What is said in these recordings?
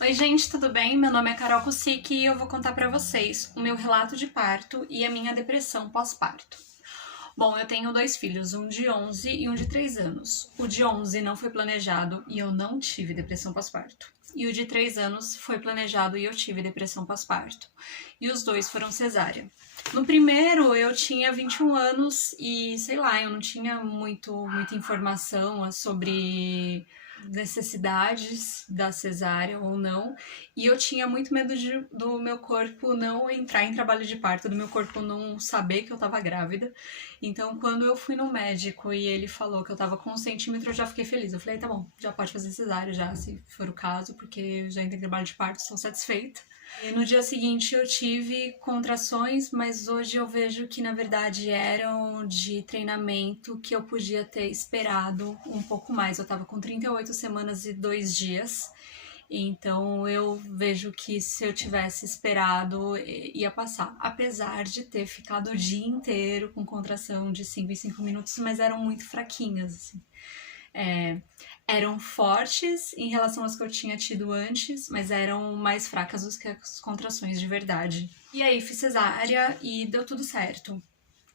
Oi gente, tudo bem? Meu nome é Carol Kucik e eu vou contar pra vocês o meu relato de parto e a minha depressão pós-parto. Bom, eu tenho dois filhos, um de 11 e um de 3 anos. O de 11 não foi planejado e eu não tive depressão pós-parto. E o de 3 anos foi planejado e eu tive depressão pós-parto. E os dois foram cesárea. No primeiro, eu tinha 21 anos e, sei lá, eu não tinha muita informação sobre necessidades da cesárea ou não, e eu tinha muito medo do meu corpo não entrar em trabalho de parto, do meu corpo não saber que eu tava grávida. Então, quando eu fui no médico e ele falou que eu tava com 1 centímetro, eu já fiquei feliz. Eu falei, tá bom, já pode fazer cesárea já, se for o caso, porque eu já entrei em trabalho de parto, estou satisfeita. E no dia seguinte eu tive contrações, mas hoje eu vejo que na verdade eram de treinamento que eu podia ter esperado um pouco mais. Eu tava com 38 semanas e 2 dias, então eu vejo que se eu tivesse esperado ia passar. Apesar de ter ficado o dia inteiro com contração de 5 em 5 minutos, mas eram muito fraquinhas, assim. Eram fortes em relação às que eu tinha tido antes, mas eram mais fracas do que as contrações de verdade. E aí fiz cesárea e deu tudo certo.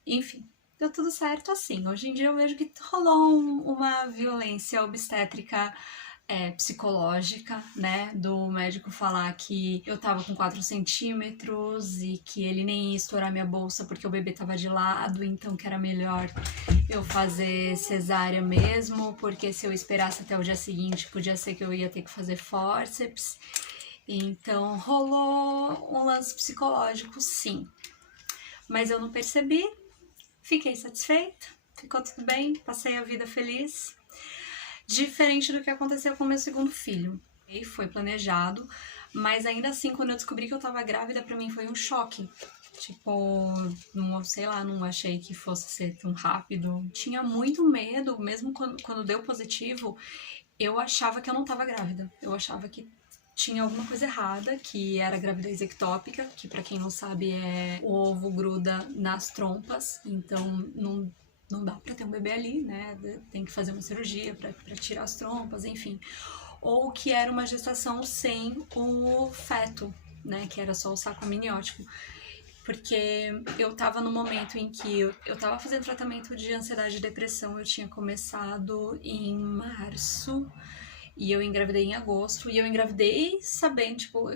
Enfim, deu tudo certo assim. Hoje em dia eu vejo que rolou uma violência obstétrica psicológica, né? Do médico falar que eu tava com 4 centímetros e que ele nem ia estourar minha bolsa porque o bebê tava de lado, então que era melhor eu fazer cesárea mesmo, porque se eu esperasse até o dia seguinte, podia ser que eu ia ter que fazer fórceps. Então rolou um lance psicológico, sim. Mas eu não percebi, fiquei satisfeita, ficou tudo bem, passei a vida feliz. Diferente do que aconteceu com o meu segundo filho. E foi planejado, mas ainda assim, quando eu descobri que eu tava grávida, pra mim foi um choque. Tipo, não, sei lá, não achei que fosse ser tão rápido. Tinha muito medo, mesmo quando deu positivo, eu achava que eu não tava grávida. Eu achava que tinha alguma coisa errada, que era gravidez ectópica, que pra quem não sabe é o ovo gruda nas trompas, então não dá pra ter um bebê ali, né? Tem que fazer uma cirurgia pra tirar as trompas, enfim. Ou que era uma gestação sem o feto, né? Que era só o saco amniótico. Porque eu tava no momento em que eu tava fazendo tratamento de ansiedade e depressão, eu tinha começado em março e eu engravidei em agosto, e eu engravidei sabendo, tipo,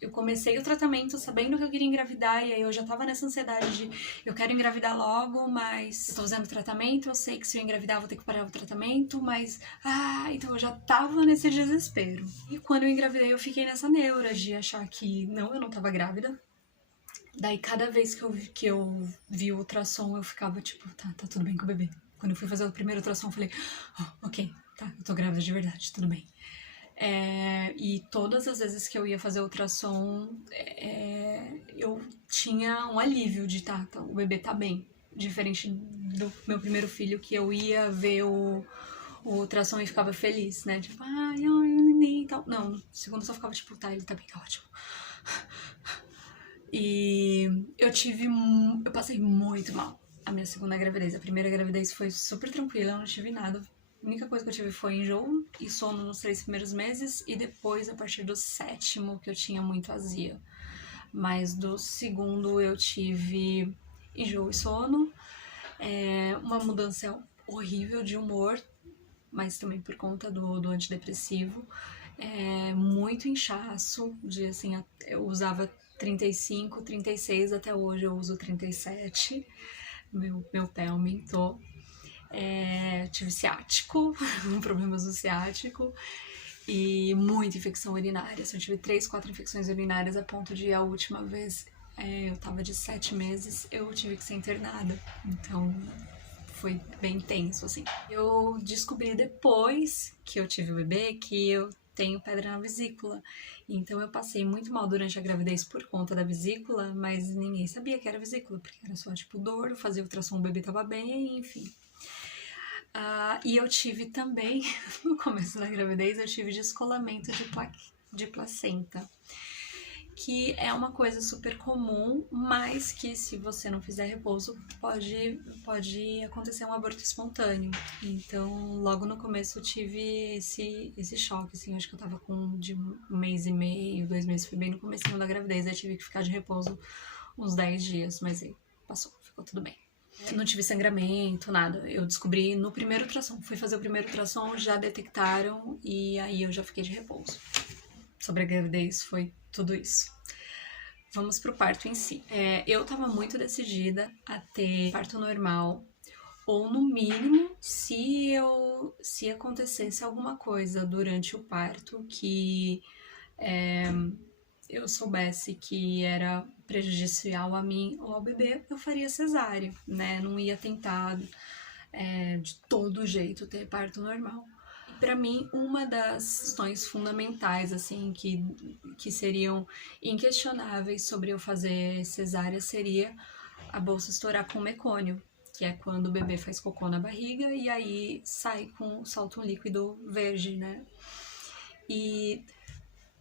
eu comecei o tratamento sabendo que eu queria engravidar, e aí eu já tava nessa ansiedade de eu quero engravidar logo, mas eu tô fazendo tratamento, eu sei que se eu engravidar eu vou ter que parar o tratamento, mas então eu já tava nesse desespero. E quando eu engravidei eu fiquei nessa neura de achar que não, eu não tava grávida. Daí cada vez que eu vi o ultrassom eu ficava tipo, tá tudo bem com o bebê. Quando eu fui fazer o primeiro ultrassom eu falei, ok, tá, eu tô grávida de verdade, tudo bem. E todas as vezes que eu ia fazer ultrassom, eu tinha um alívio de tá, o bebê tá bem. Diferente do meu primeiro filho, que eu ia ver o ultrassom e ficava feliz, né? Tipo, ai, neném e tal. Não, no segundo só ficava tipo, tá, ele tá bem, tá ótimo. E eu passei muito mal a minha segunda gravidez. A primeira gravidez foi super tranquila, eu não tive nada. A única coisa que eu tive foi enjoo e sono nos 3 primeiros meses, e depois, a partir do 7º, que eu tinha muito azia. Mas do segundo eu tive enjoo e sono, uma mudança horrível de humor, mas também por conta do antidepressivo, muito inchaço, de assim, eu usava 35, 36, até hoje eu uso 37, meu pé aumentou. Tive ciático, problemas no ciático, e muita infecção urinária. Eu tive 3, 4 infecções urinárias a ponto de a última vez, eu tava de 7 meses, eu tive que ser internada. Então foi bem tenso, assim. Eu descobri depois que eu tive o bebê que eu tenho pedra na vesícula. Então eu passei muito mal durante a gravidez por conta da vesícula, mas ninguém sabia que era vesícula, porque era só tipo dor, eu fazia ultrassom, o bebê tava bem, enfim. E eu tive também, no começo da gravidez, eu tive descolamento de placenta. que é uma coisa super comum, mas que se você não fizer repouso, pode acontecer um aborto espontâneo. Então, logo no começo eu tive esse choque, assim, acho que eu tava com de 1 mês e meio, 2 meses, foi bem no comecinho da gravidez, aí tive que ficar de repouso uns 10 dias, mas aí passou, ficou tudo bem. Não tive sangramento, nada. Eu descobri no primeiro ultrassom. Fui fazer o primeiro ultrassom, já detectaram e aí eu já fiquei de repouso. Sobre a gravidez foi tudo isso. Vamos pro parto em si. Eu tava muito decidida a ter parto normal, ou no mínimo, se acontecesse alguma coisa durante o parto que eu soubesse que era prejudicial a mim ou ao bebê, eu faria cesárea, né? Não ia tentar de todo jeito ter parto normal. Para mim, uma das questões fundamentais, assim, que seriam inquestionáveis sobre eu fazer cesárea seria a bolsa estourar com mecônio, que é quando o bebê faz cocô na barriga e aí solta um líquido verde, né? E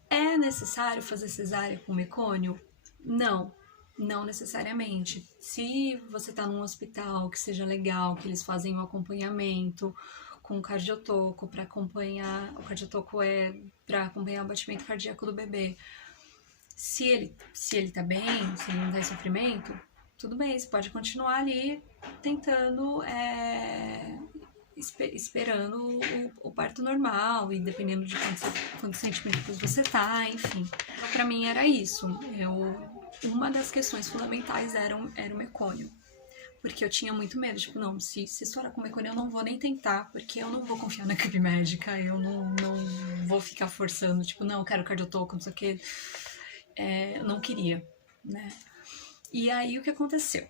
é necessário fazer cesárea com mecônio? Não necessariamente. Se você tá num hospital que seja legal, que eles fazem um acompanhamento com cardiotoco para acompanhar, o cardiotoco é para acompanhar o batimento cardíaco do bebê. Se ele tá bem, se ele não tá em sofrimento, tudo bem, você pode continuar ali tentando, esperando o parto normal e dependendo de quantos centímetros você tá, enfim. Então, pra mim era isso. Uma das questões fundamentais era o mecônio. Porque eu tinha muito medo, tipo, não, se estourar com mecônio eu não vou nem tentar, porque eu não vou confiar na equipe médica, eu não vou ficar forçando, tipo, não, eu quero cardiotoco, não sei o que. Eu não queria, né? E aí o que aconteceu?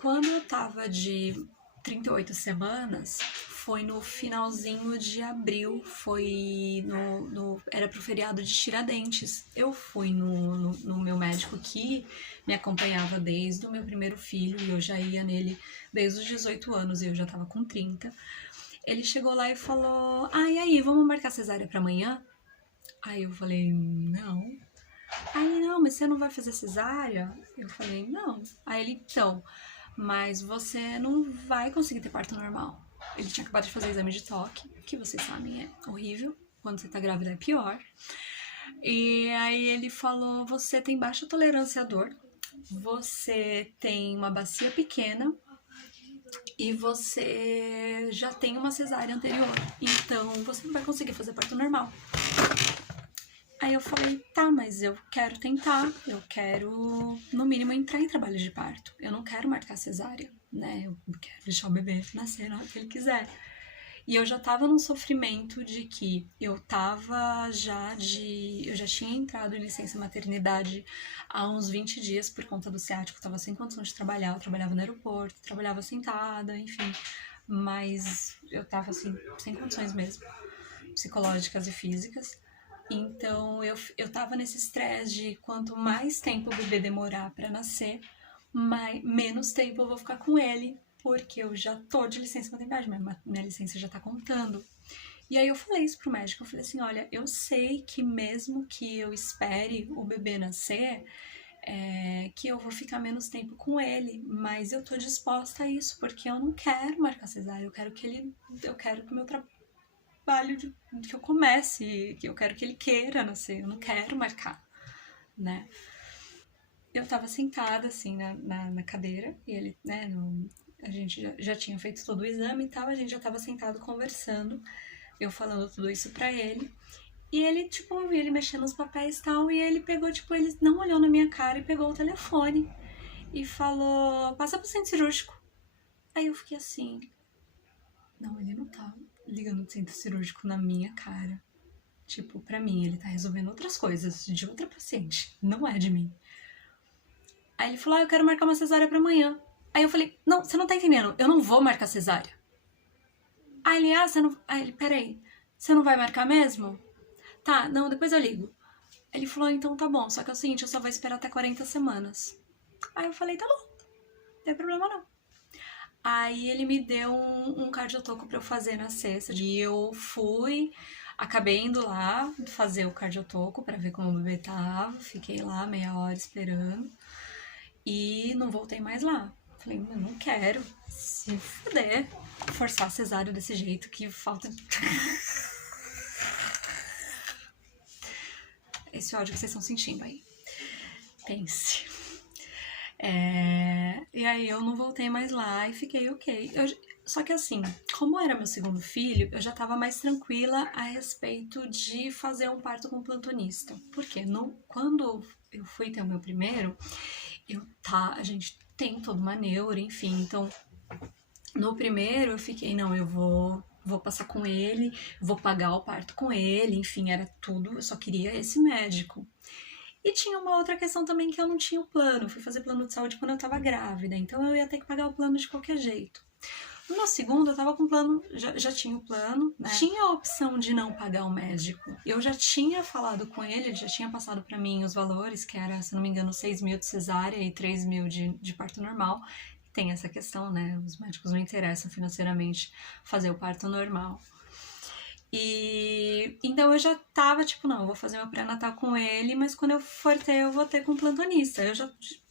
Quando eu tava de 38 semanas, foi no finalzinho de abril, foi era pro feriado de Tiradentes. Eu fui no meu médico que me acompanhava desde o meu primeiro filho, e eu já ia nele desde os 18 anos, e eu já tava com 30. Ele chegou lá e falou, e aí, vamos marcar cesárea pra amanhã? Aí eu falei, não. Aí, não, mas você não vai fazer cesárea? Eu falei, não. Aí ele, então, mas você não vai conseguir ter parto normal. Ele tinha acabado de fazer exame de toque, que vocês sabem é horrível, quando você tá grávida é pior. E aí ele falou, você tem baixa tolerância à dor, você tem uma bacia pequena e você já tem uma cesárea anterior, então você não vai conseguir fazer parto normal. Aí eu falei, tá, mas eu quero tentar, eu quero, no mínimo, entrar em trabalho de parto. Eu não quero marcar cesárea, né? Eu quero deixar o bebê nascer na hora que ele quiser. E eu já tava num sofrimento de que eu já tinha entrado em licença maternidade há uns 20 dias por conta do ciático, eu tava sem condição de trabalhar, eu trabalhava no aeroporto, trabalhava sentada, enfim. Mas eu tava, assim, sem condições mesmo, psicológicas e físicas. Então, eu tava nesse estresse de quanto mais tempo o bebê demorar pra nascer, menos tempo eu vou ficar com ele, porque eu já tô de licença maternidade, minha licença já tá contando. E aí eu falei isso pro médico, eu falei assim, olha, eu sei que mesmo que eu espere o bebê nascer, que eu vou ficar menos tempo com ele, mas eu tô disposta a isso, porque eu não quero marcar cesárea, eu quero que o meu trabalho que eu comece, que eu quero que ele queira nascer, eu não quero marcar, né? Eu tava sentada, assim, na cadeira, e ele, né, a gente já tinha feito todo o exame e tal, a gente já tava sentado conversando, eu falando tudo isso pra ele, e ele, tipo, eu vi ele mexendo nos papéis e tal, e ele pegou, tipo, ele não olhou na minha cara e pegou o telefone e falou, passa pro centro cirúrgico. Aí eu fiquei assim, não, ele não tá ligando o centro cirúrgico na minha cara. Tipo, pra mim, ele tá resolvendo outras coisas de outra paciente, não é de mim. Aí ele falou, eu quero marcar uma cesárea pra amanhã. Aí eu falei, não, você não tá entendendo, eu não vou marcar cesárea. Aí ele, você não... Aí ele, peraí, você não vai marcar mesmo? Tá, não, depois eu ligo. Ele falou, então tá bom, só que é o seguinte, eu só vou esperar até 40 semanas. Aí eu falei, tá bom, não tem problema não. Aí ele me deu um cardiotoco pra eu fazer na sexta. E eu fui, Acabei indo lá fazer o cardiotoco pra ver como o bebê tava. Fiquei lá meia hora esperando. E não voltei mais lá. Falei, eu não quero se fuder. Forçar cesárea desse jeito, que falta de... Esse ódio que vocês estão sentindo aí. Pense. E aí eu não voltei mais lá e fiquei ok. Só que assim, como era meu segundo filho, eu já tava mais tranquila a respeito de fazer um parto com plantonista. Porque quando eu fui ter o meu primeiro, a gente tem toda uma neura, enfim. Então, no primeiro eu fiquei, não, eu vou passar com ele, vou pagar o parto com ele, enfim, era tudo, eu só queria esse médico. E tinha uma outra questão também que eu não tinha o plano, fui fazer plano de saúde quando eu tava grávida, então eu ia ter que pagar o plano de qualquer jeito. No segundo, eu tava com o plano, já tinha o plano, né? Tinha a opção de não pagar o médico. Eu já tinha falado com ele já tinha passado pra mim os valores, que era, se não me engano, 6 mil de cesárea e 3 mil de parto normal. Tem essa questão, né? Os médicos não interessam financeiramente fazer o parto normal. E então eu já tava tipo, não, eu vou fazer meu pré-natal com ele, mas quando eu for ter, eu vou ter com um plantonista.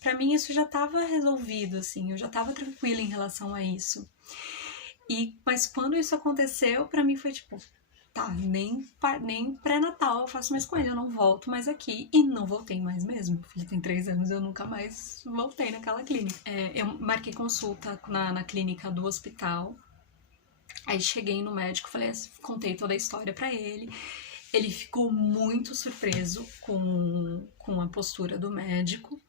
Pra mim isso já tava resolvido, assim, eu já tava tranquila em relação a isso. Mas quando isso aconteceu, pra mim foi tipo, tá, nem pré-natal eu faço mais com ele, eu não volto mais aqui. E não voltei mais mesmo. O filho tem 3 anos, eu nunca mais voltei naquela clínica. Eu marquei consulta na clínica do hospital. Aí cheguei no médico, contei toda a história pra ele. Ele ficou muito surpreso com a postura do médico.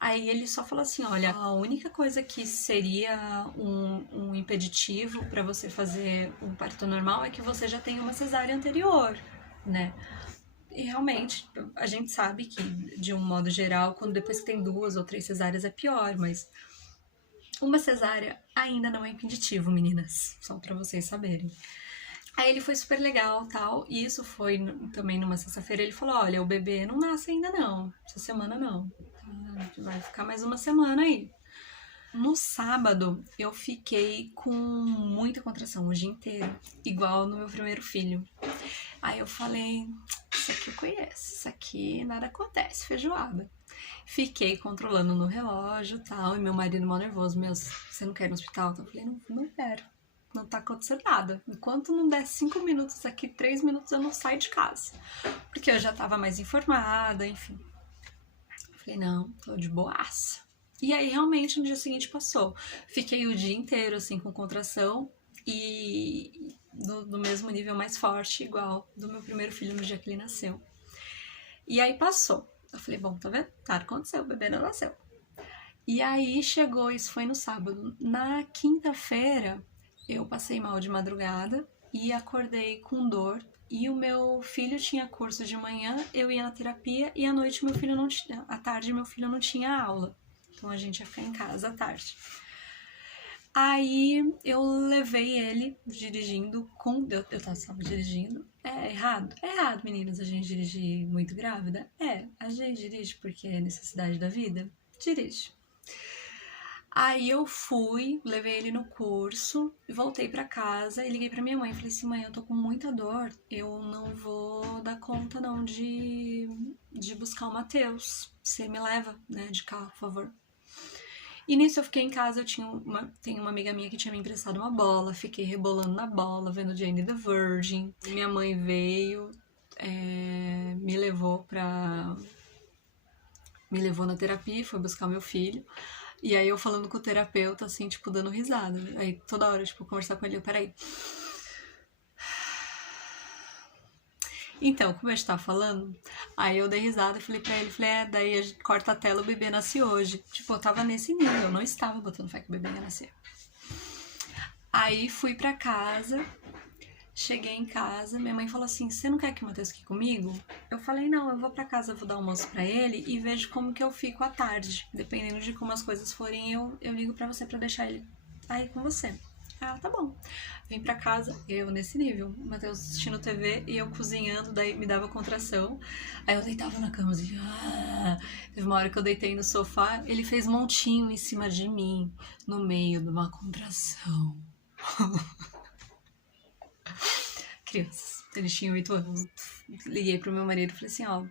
Aí ele só falou assim, olha, a única coisa que seria um impeditivo para você fazer um parto normal é que você já tem uma cesárea anterior, né? E realmente, a gente sabe que, de um modo geral, quando depois que tem 2 ou 3 cesáreas é pior, mas uma cesárea ainda não é impeditivo, meninas, só para vocês saberem. Aí ele foi super legal, tal, e isso foi também numa sexta-feira, ele falou, olha, o bebê não nasce ainda não, essa semana não, vai ficar mais uma semana aí. No sábado, eu fiquei com muita contração o dia inteiro, igual no meu primeiro filho. Aí eu falei, isso aqui eu conheço, isso aqui nada acontece, feijoada. Fiquei controlando no relógio e tal, e meu marido mal nervoso, você não quer ir no hospital? Eu falei, não quero. Não tá acontecendo nada. Enquanto não der 5 minutos aqui, 3 minutos, eu não saio de casa. Porque eu já tava mais informada, enfim. Eu falei, não, tô de boaça. E aí, realmente, no dia seguinte passou. Fiquei o dia inteiro, assim, com contração. E do mesmo nível mais forte, igual do meu primeiro filho no dia que ele nasceu. E aí passou. Eu falei, bom, tá vendo? Nada aconteceu, o bebê não nasceu. E aí chegou, isso foi no sábado. Na quinta-feira, eu passei mal de madrugada e acordei com dor. E o meu filho tinha curso de manhã, eu ia na terapia e à noite à tarde meu filho não tinha aula. Então a gente ia ficar em casa à tarde. Aí eu levei ele dirigindo eu tava dirigindo. É errado? É errado, meninas, a gente dirigir muito grávida? A gente dirige porque é necessidade da vida? Dirige. Aí eu fui, levei ele no curso, voltei pra casa e liguei pra minha mãe. Falei assim, mãe, eu tô com muita dor, eu não vou dar conta não de buscar o Matheus. Você me leva, né, de carro, por favor. E nisso eu fiquei em casa, tem uma amiga minha que tinha me emprestado uma bola, fiquei rebolando na bola, vendo Jane the Virgin. Minha mãe veio, me levou na terapia, foi buscar meu filho. E aí eu falando com o terapeuta, assim, tipo, dando risada. Aí toda hora, tipo, conversar com ele, peraí. Então, como a gente tava falando, aí eu dei risada e falei pra ele, daí a gente corta a tela, o bebê nasce hoje. Tipo, eu tava nesse nível, eu não estava botando fé que o bebê ia nascer. Aí fui pra casa, cheguei em casa, minha mãe falou assim, você não quer que o Matheus fique comigo? Eu falei, não, eu vou pra casa, eu vou dar almoço pra ele e vejo como que eu fico à tarde. Dependendo de como as coisas forem, eu ligo pra você pra deixar ele aí com você. Ah, tá bom. Vim pra casa, eu nesse nível, o Matheus assistindo TV e eu cozinhando, daí me dava contração. Aí eu deitava na cama assim, Teve uma hora que eu deitei no sofá, ele fez montinho em cima de mim, no meio de uma contração. Crianças. Eles tinham 8 anos. Liguei pro meu marido e falei assim, ó,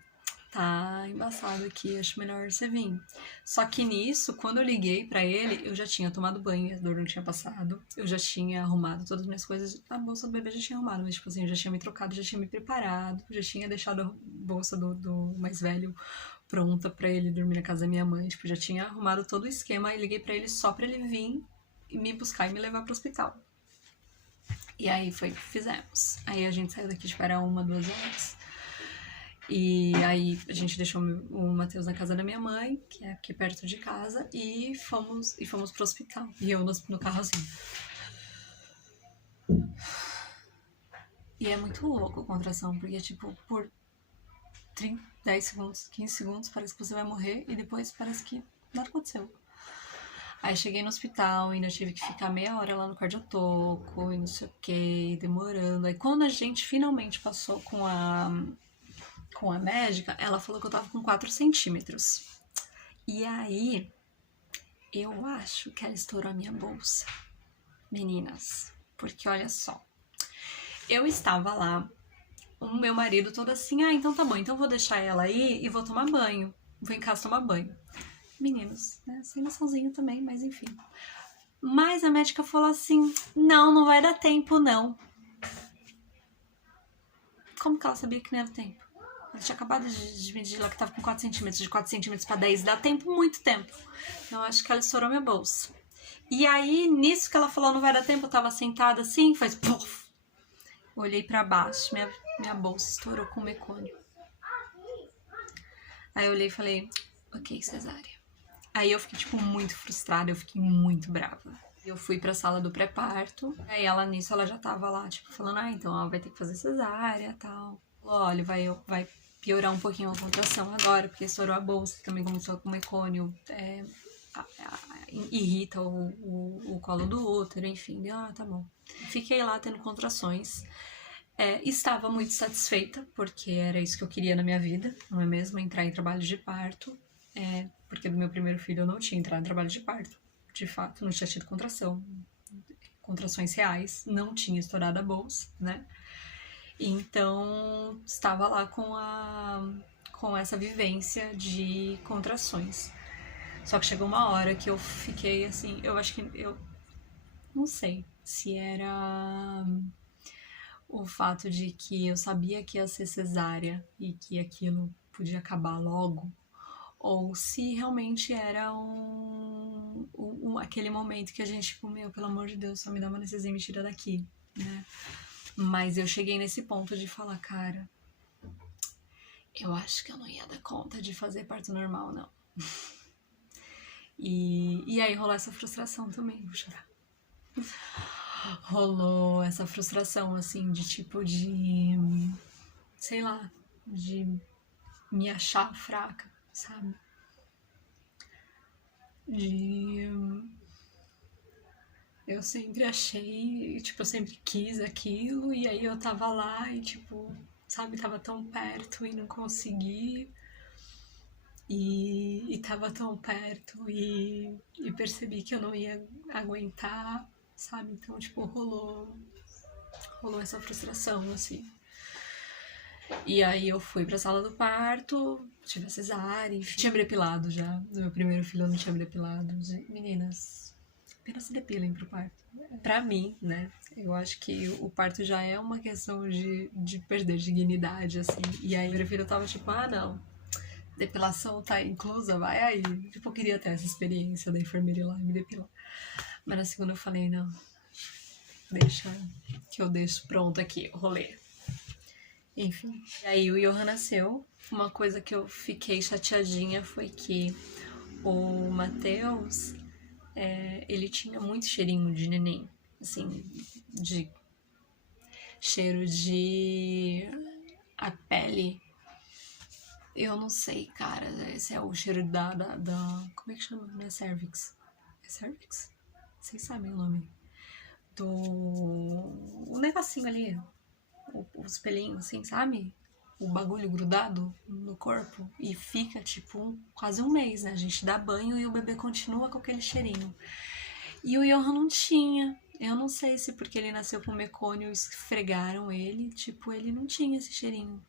tá embaçado aqui, acho melhor você vir. Só que nisso, quando eu liguei pra ele, eu já tinha tomado banho, a dor não tinha passado, eu já tinha arrumado todas as minhas coisas, a bolsa do bebê já tinha arrumado, mas tipo assim, eu já tinha me trocado, já tinha me preparado, já tinha deixado a bolsa do mais velho pronta pra ele dormir na casa da minha mãe, tipo, já tinha arrumado todo o esquema e liguei pra ele só pra ele vir e me buscar e me levar pro hospital. E aí foi o que fizemos. Aí a gente saiu daqui, tipo, era 1, 2 horas. E aí a gente deixou o Matheus na casa da minha mãe, que é aqui perto de casa, e fomos pro hospital. E eu no carro assim. E é muito louco a contração, porque tipo, por 10 segundos, 15 segundos, parece que você vai morrer, e depois parece que nada aconteceu. Aí cheguei no hospital, ainda tive que ficar meia hora lá no cardiotoco, e não sei o que, demorando. Aí quando a gente finalmente passou com a médica, ela falou que eu tava com 4 centímetros. E aí, eu acho que ela estourou a minha bolsa. Meninas, porque olha só. Eu estava lá, o meu marido todo assim, então tá bom, então eu vou deixar ela aí e vou tomar banho. Vou em casa tomar banho. Meninos, né, sem noçãozinho também, mas enfim. Mas a médica falou assim, não vai dar tempo não. Como que ela sabia que não ia dar tempo? Ela tinha acabado de medir lá que tava com 4 centímetros, de 4 centímetros pra 10, dá tempo, muito tempo. Então acho que ela estourou minha bolsa. E aí, nisso que ela falou não vai dar tempo, eu tava sentada assim, faz puff. Olhei pra baixo, minha bolsa estourou com mecônio. Aí eu olhei e falei, ok, cesárea. Aí eu fiquei, tipo, muito frustrada, eu fiquei muito brava. Eu fui pra sala do pré-parto, aí nisso ela já tava lá, tipo, falando, então ela vai ter que fazer cesárea e tal. Olha, vai piorar um pouquinho a contração agora, porque estourou a bolsa, também começou com mecônio, irrita o colo do útero, enfim, tá bom. Fiquei lá tendo contrações. Estava muito satisfeita, porque era isso que eu queria na minha vida, não é mesmo? Entrar em trabalho de parto, porque do meu primeiro filho eu não tinha entrado em trabalho de parto. De fato, não tinha tido contrações reais, não tinha estourado a bolsa, né? Então, estava lá com essa vivência de contrações. Só que chegou uma hora que eu fiquei assim, eu acho que eu não sei se era o fato de que eu sabia que ia ser cesárea e que aquilo podia acabar logo, ou se realmente era aquele momento que a gente, tipo, pelo amor de Deus, só me dá uma anestesia e me tira daqui, né? Mas eu cheguei nesse ponto de falar, cara, eu acho que eu não ia dar conta de fazer parto normal, não. E aí rolou essa frustração também, vou chorar. Rolou essa frustração, assim, de tipo de... sei lá, de me achar fraca, sabe? Eu sempre achei, tipo, eu sempre quis aquilo, e aí eu tava lá e, tipo, sabe, tava tão perto e não consegui. E tava tão perto e percebi que eu não ia aguentar, sabe? Então, tipo, rolou essa frustração, assim. E aí eu fui pra sala do parto, tive a cesárea, enfim. Tinha me depilado já. No meu primeiro filho eu não tinha me depilado. Meninas, apenas se depilem pro parto. Pra mim, né? Eu acho que o parto já é uma questão de perder dignidade, assim. E aí meu filho tava tipo, não, depilação tá inclusa, vai aí. Tipo, eu queria ter essa experiência da enfermeira ir lá e me depilar. Mas na segunda eu falei, não, deixa que eu deixo pronto aqui o rolê. Enfim, e aí o Johan nasceu. Uma coisa que eu fiquei chateadinha foi que o Matheus, ele tinha muito cheirinho de neném, assim, de cheiro de a pele. Eu não sei, cara, esse é o cheiro da como é que chama? Não é cervix? É cervix? Vocês sabem o nome. O negocinho ali, os pelinhos, assim, sabe? O bagulho grudado no corpo e fica, tipo, quase um mês, né? A gente dá banho e o bebê continua com aquele cheirinho. E o Johan não tinha. Eu não sei se porque ele nasceu com mecônio esfregaram ele, tipo, ele não tinha esse cheirinho.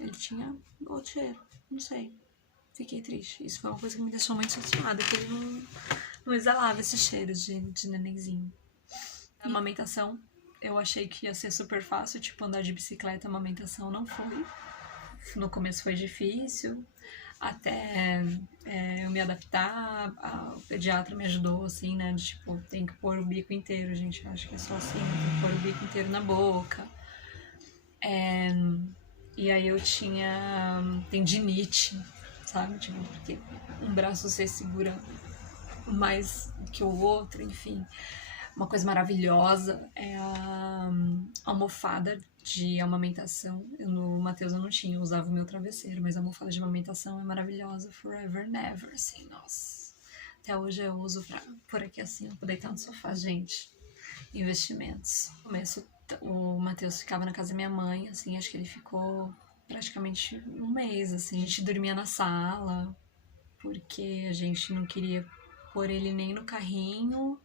Ele tinha outro cheiro, não sei. Fiquei triste. Isso foi uma coisa que me deixou muito chateada, que ele não exalava esse cheiro de nenenzinho. A amamentação, eu achei que ia ser super fácil, tipo, andar de bicicleta, a amamentação não foi. No começo foi difícil, até eu me adaptar, o pediatra me ajudou, assim, né, de tipo, tem que pôr o bico inteiro, gente, acho que é só assim, tem que pôr o bico inteiro na boca. E aí eu tinha tendinite, sabe, tipo, porque um braço você segura mais que o outro, enfim. Uma coisa maravilhosa é a almofada de amamentação. No Matheus eu não tinha, eu usava o meu travesseiro, mas a almofada de amamentação é maravilhosa, forever never, assim, nossa. Até hoje eu uso por aqui assim, eu deitar no sofá, gente. Investimentos. No começo, o Matheus ficava na casa da minha mãe, assim, acho que ele ficou praticamente um mês, assim, a gente dormia na sala, porque a gente não queria pôr ele nem no carrinho.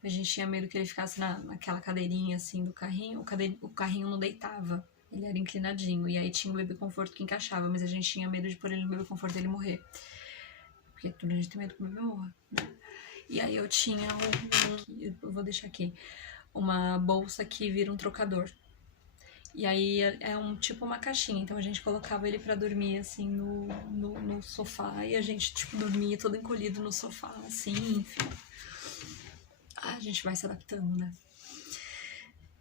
A gente tinha medo que ele ficasse naquela cadeirinha assim do carrinho. O carrinho não deitava, ele era inclinadinho. E aí tinha o bebê conforto que encaixava, mas a gente tinha medo de pôr ele no bebê conforto e ele morrer. Porque tudo a gente tem medo que o bebê morra, né? E aí eu tinha eu vou deixar aqui, uma bolsa que vira um trocador. E aí tipo uma caixinha, então a gente colocava ele pra dormir assim no sofá. E a gente tipo dormia todo encolhido no sofá, assim, enfim. A gente vai se adaptando, né?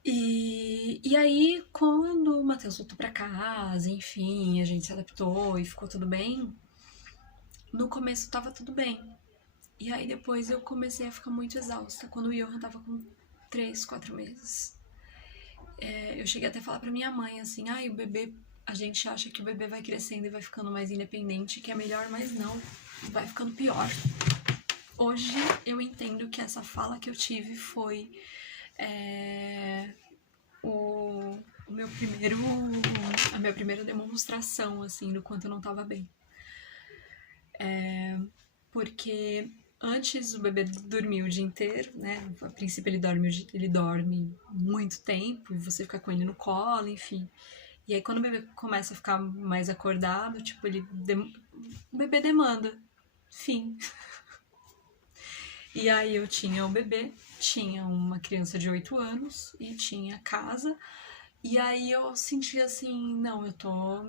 E aí, quando o Matheus voltou pra casa, enfim, a gente se adaptou e ficou tudo bem, no começo tava tudo bem. E aí depois eu comecei a ficar muito exausta, quando o Johan tava com 3, 4 meses. Eu cheguei até a falar pra minha mãe, assim, o bebê, a gente acha que o bebê vai crescendo e vai ficando mais independente, que é melhor, mas não, vai ficando pior. Hoje eu entendo que essa fala que eu tive foi a minha primeira demonstração, assim, do quanto eu não tava bem. Porque antes o bebê dormia o dia inteiro, né? A princípio ele dorme muito tempo e você fica com ele no colo, enfim. E aí quando o bebê começa a ficar mais acordado, tipo, o bebê demanda. Fim. E aí eu tinha o bebê, tinha uma criança de 8 anos e tinha casa. E aí eu senti assim, não, eu tô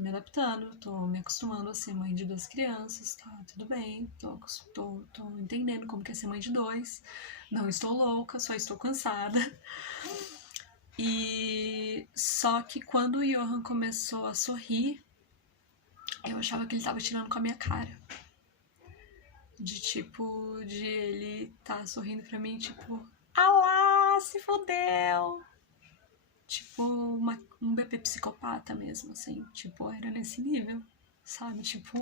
me adaptando, tô me acostumando a ser mãe de 2 crianças, tá tudo bem, tô entendendo como que é ser mãe de 2, não estou louca, só estou cansada. E só que quando o Johan começou a sorrir, eu achava que ele tava tirando com a minha cara. De ele tá sorrindo pra mim, tipo, ah lá, se fodeu. Tipo, um bebê psicopata mesmo, assim. Tipo, era nesse nível, sabe? Tipo,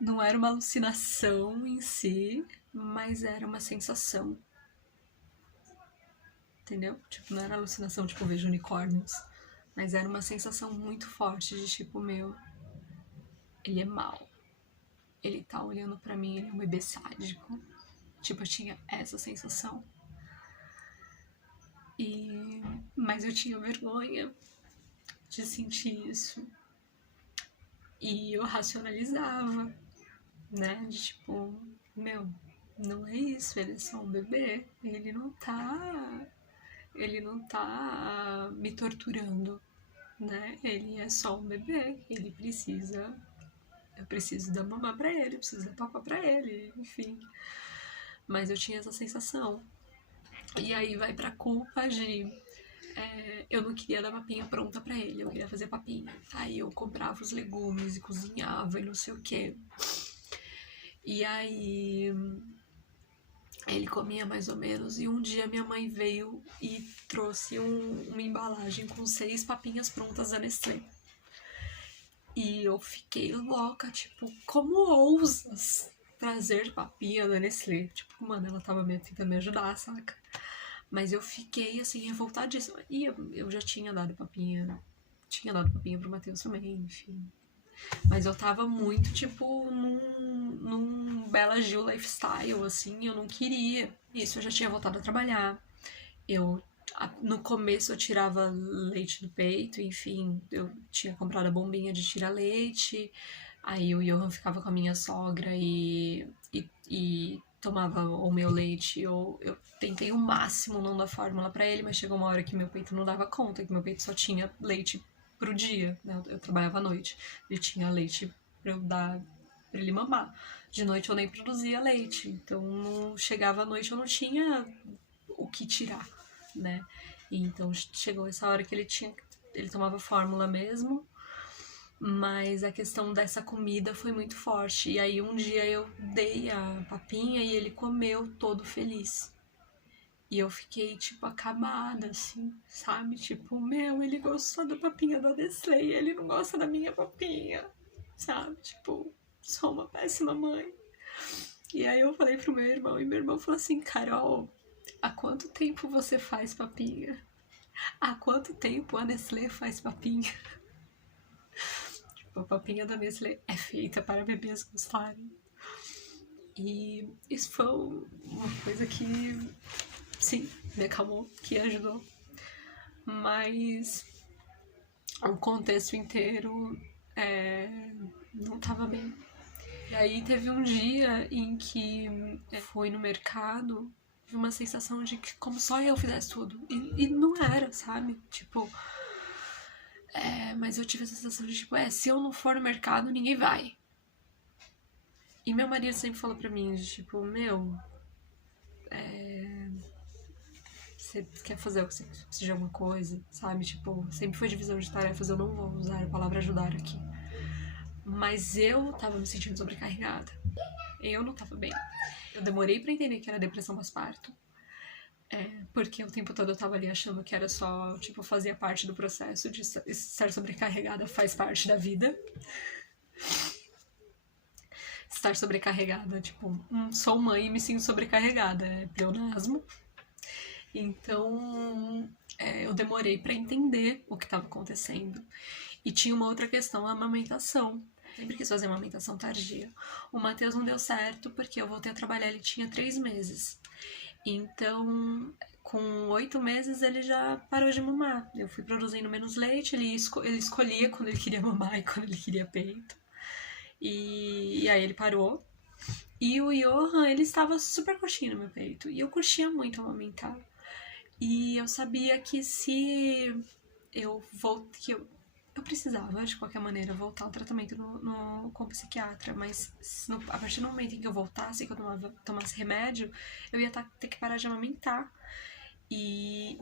não era uma alucinação em si, mas era uma sensação. Entendeu? Tipo, não era alucinação, tipo, eu vejo unicórnios. Mas era uma sensação muito forte de tipo, meu, ele é mau. Ele tá olhando pra mim, ele é um bebê sádico. Tipo, eu tinha essa sensação. Mas eu tinha vergonha de sentir isso. E eu racionalizava, né? De tipo, meu, não é isso, ele é só um bebê. Ele não tá me torturando, né? Ele é só um bebê, eu preciso dar mamar pra ele, eu preciso dar papá pra ele, enfim. Mas eu tinha essa sensação. E aí vai pra culpa de eu não queria dar papinha pronta pra ele, eu queria fazer papinha. Aí eu comprava os legumes e cozinhava e não sei o que. E aí ele comia mais ou menos. E um dia minha mãe veio e trouxe uma embalagem com 6 papinhas prontas da Nestlé. E eu fiquei louca, tipo, como ousas trazer papinha da Nestlé? Tipo, mano, ela tava tentando me ajudar, saca? Mas eu fiquei, assim, revoltadíssima. E eu já tinha dado papinha pro Matheus também, enfim. Mas eu tava muito, tipo, num Bela Gil lifestyle, assim, eu não queria. Isso, eu já tinha voltado a trabalhar. No começo eu tirava leite do peito, enfim, eu tinha comprado a bombinha de tirar leite. Aí o Johan ficava com a minha sogra e tomava o meu leite. Eu tentei o máximo não dar fórmula pra ele, mas chegou uma hora que meu peito não dava conta, que meu peito só tinha leite pro dia, né? Eu trabalhava à noite. Ele tinha leite pra eu dar pra ele mamar. De noite eu nem produzia leite, então chegava à noite eu não tinha o que tirar, né? E então chegou essa hora que ele tomava fórmula mesmo, mas a questão dessa comida foi muito forte. E aí um dia eu dei a papinha e ele comeu todo feliz. E eu fiquei, tipo, acabada, assim, sabe? Tipo, meu, ele gostou da papinha da Desley, ele não gosta da minha papinha, sabe? Tipo, sou uma péssima mãe. E aí eu falei pro meu irmão, e meu irmão falou assim, Carol, há quanto tempo você faz papinha? Há quanto tempo a Nestlé faz papinha? Tipo, a papinha da Nestlé é feita para bebês gostarem. E isso foi uma coisa que, sim, me acalmou, que ajudou. Mas o contexto inteiro não tava bem. E aí teve um dia em que fui no mercado, tive uma sensação de que como só eu fizesse tudo. E não era, sabe? Tipo, mas eu tive a sensação de, tipo, se eu não for no mercado, ninguém vai. E meu marido sempre falou pra mim, de, tipo, meu, você quer fazer o que você precisa de alguma coisa, sabe? Tipo, sempre foi divisão de tarefas, eu não vou usar a palavra ajudar aqui. Mas eu tava me sentindo sobrecarregada. Eu não tava bem. Eu demorei pra entender que era depressão pós-parto. Porque o tempo todo eu tava ali achando que era só, tipo, fazia parte do processo de estar sobrecarregada, faz parte da vida. Estar sobrecarregada, tipo, sou mãe e me sinto sobrecarregada, é pleonasmo. Então, eu demorei pra entender o que estava acontecendo. E tinha uma outra questão, a amamentação. Sempre quis fazer amamentação tardia. O Matheus não deu certo porque eu voltei a trabalhar, ele tinha 3 meses. Então, com 8 meses ele já parou de mamar. Eu fui produzindo menos leite, ele escolhia quando ele queria mamar e quando ele queria peito. E aí ele parou. E o Johan, ele estava super curtindo meu peito. E eu curtia muito amamentar. E eu sabia que se eu que eu precisava, de qualquer maneira, voltar ao tratamento com o psiquiatra, mas a partir do momento em que eu voltasse, que eu tomasse remédio, eu ia ter que parar de amamentar. E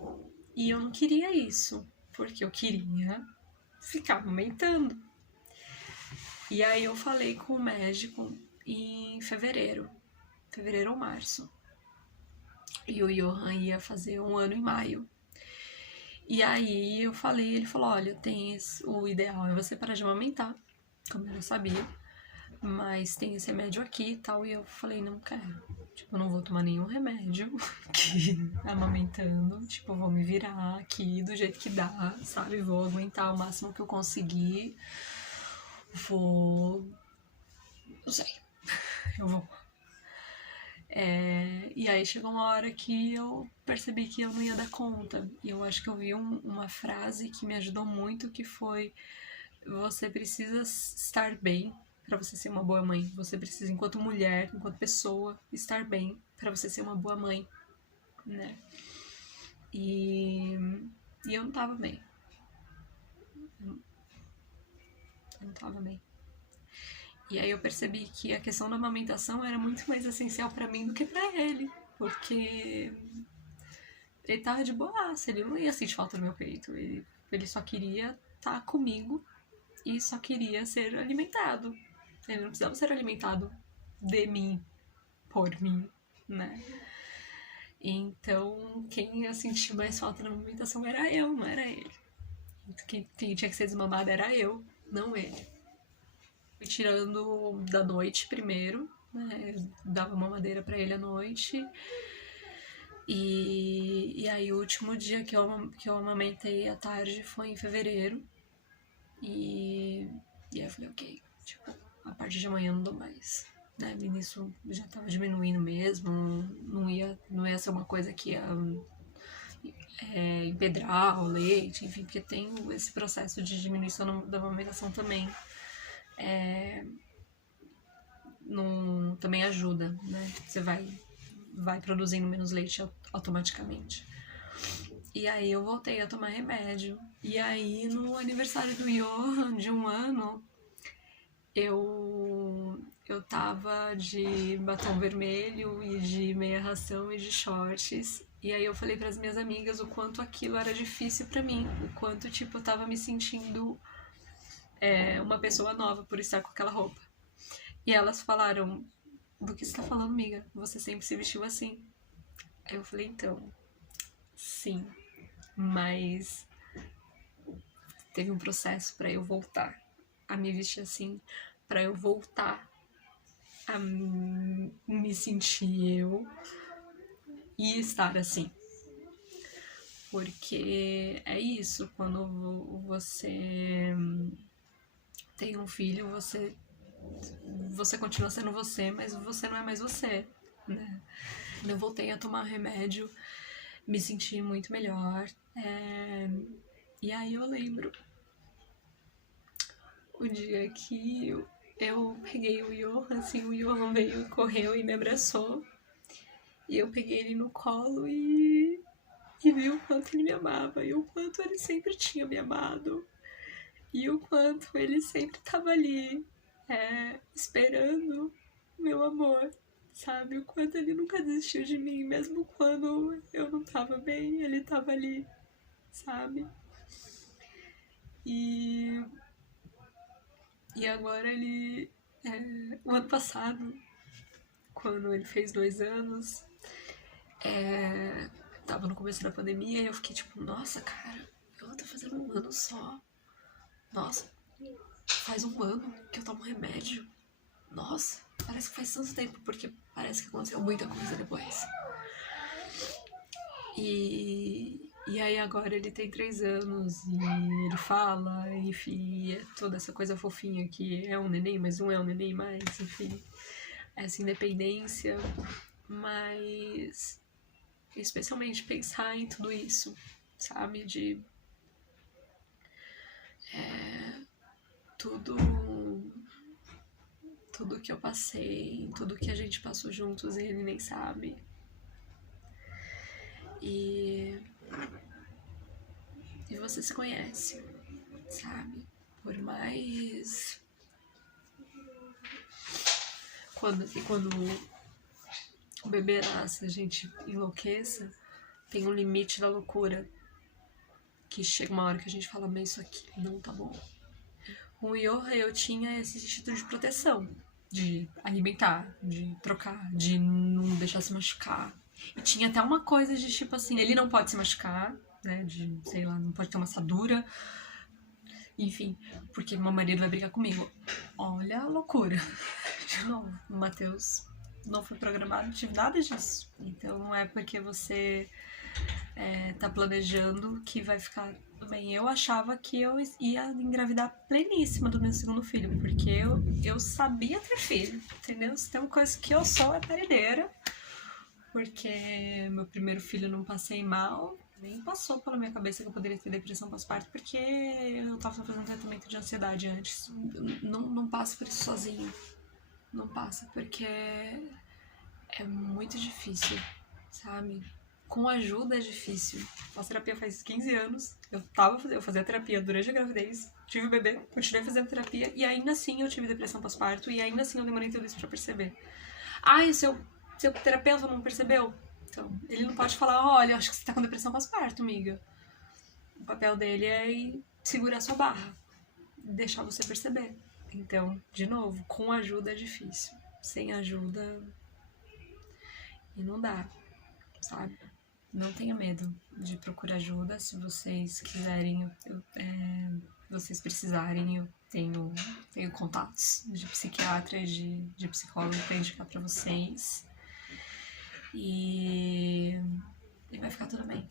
eu não queria isso, porque eu queria ficar amamentando. E aí eu falei com o médico em fevereiro ou março. E o Johan ia fazer 1 ano em maio. E aí eu falei, ele falou, olha, o ideal é você parar de amamentar, como eu já sabia, mas tem esse remédio aqui e tal, e eu falei, não quero. Tipo, eu não vou tomar nenhum remédio que amamentando, tipo, eu vou me virar aqui do jeito que dá, sabe? Vou aguentar o máximo que eu conseguir, não sei, eu vou. E aí chegou uma hora que eu percebi que eu não ia dar conta. E eu acho que eu vi uma frase que me ajudou muito, que foi: você precisa estar bem para você ser uma boa mãe. Você precisa, enquanto mulher, enquanto pessoa, estar bem para você ser uma boa mãe, né? E eu não tava bem. Eu não tava bem. E aí eu percebi que a questão da amamentação era muito mais essencial pra mim do que pra ele. Porque ele tava de boaça, ele não ia sentir falta do meu peito. Ele só queria estar comigo e só queria ser alimentado. Ele não precisava ser alimentado de mim, por mim, né? Então, quem ia sentir mais falta na amamentação era eu, não era ele. Quem tinha que ser desmamada era eu, não ele. Fui tirando da noite primeiro, né? Dava mamadeira pra ele à noite. E aí o último dia que eu amamentei à tarde foi em fevereiro. E E aí eu falei, ok, tipo, a partir de amanhã eu não dou mais. Né? No início já tava diminuindo mesmo, não ia ser uma coisa que ia empedrar o leite, enfim, porque tem esse processo de diminuição da amamentação também. Também ajuda, né? Você vai produzindo menos leite automaticamente. E aí eu voltei a tomar remédio. E aí no aniversário do Johan, de 1 ano, eu tava de batom vermelho e de meia ração e de shorts. E aí eu falei pras minhas amigas o quanto aquilo era difícil pra mim. O quanto, tipo, eu tava me sentindo uma pessoa nova por estar com aquela roupa. E elas falaram, do que você tá falando, amiga? Você sempre se vestiu assim. Aí eu falei, então, sim, mas teve um processo pra eu voltar a me vestir assim, pra eu voltar a me sentir eu e estar assim. Porque é isso, quando você tem um filho, você continua sendo você, mas você não é mais você, né? Eu voltei a tomar remédio, me senti muito melhor. E aí eu lembro o dia que eu peguei o Johan, assim, o Johan veio, correu e me abraçou. E eu peguei ele no colo e vi o quanto ele me amava, e o quanto ele sempre tinha me amado. E o quanto ele sempre tava ali, esperando meu amor, sabe? O quanto ele nunca desistiu de mim, mesmo quando eu não tava bem, ele tava ali, sabe? E agora ele, o ano passado, quando ele fez 2 anos, tava no começo da pandemia e eu fiquei tipo, nossa, cara, ela tá fazendo 1 ano só. Nossa, faz 1 ano que eu tomo remédio. Nossa, parece que faz tanto tempo, porque parece que aconteceu muita coisa depois. E aí agora ele tem 3 anos e ele fala, enfim, é toda essa coisa fofinha que é um neném, mas não é um neném mais, enfim. Essa independência, mas especialmente pensar em tudo isso, sabe? De tudo que eu passei, tudo que a gente passou juntos e ele nem sabe. E você se conhece, sabe? Por mais... Quando o bebê nasce, a gente enlouqueça, tem um limite da loucura. Que chega uma hora que a gente fala, mas isso aqui não tá bom. Com o Johan eu tinha esse instinto de proteção, de alimentar, de trocar, de não deixar se machucar. E tinha até uma coisa de tipo assim, ele não pode se machucar, né, de, sei lá, não pode ter uma assadura, enfim, porque meu marido vai brigar comigo. Olha a loucura. De novo, o Matheus não foi programado, não tive nada disso. Então não é porque você tá planejando que vai ficar bem. Eu achava que eu ia engravidar pleníssima do meu segundo filho, porque eu sabia ter filho, entendeu? Se tem uma coisa que eu sou é parideira, porque meu primeiro filho não passei mal, nem passou pela minha cabeça que eu poderia ter depressão pós-parto, porque eu tava fazendo tratamento de ansiedade antes. Não passa por isso sozinho. Não passa, porque é muito difícil, sabe? Com ajuda é difícil. Faço terapia faz 15 anos. Eu fazia terapia durante a gravidez, tive o bebê, continuei fazendo terapia e ainda assim eu tive depressão pós-parto e ainda assim eu demorei tudo isso pra perceber. E o seu terapeuta não percebeu? Então, ele não pode falar, olha, eu acho que você tá com depressão pós-parto, amiga. O papel dele é segurar sua barra, deixar você perceber. Então, de novo, com ajuda é difícil. Sem ajuda, e não dá, sabe? Não tenha medo de procurar ajuda. Se vocês quiserem, vocês precisarem, eu tenho contatos de psiquiatra e de psicólogo para indicar para vocês. E vai ficar tudo bem.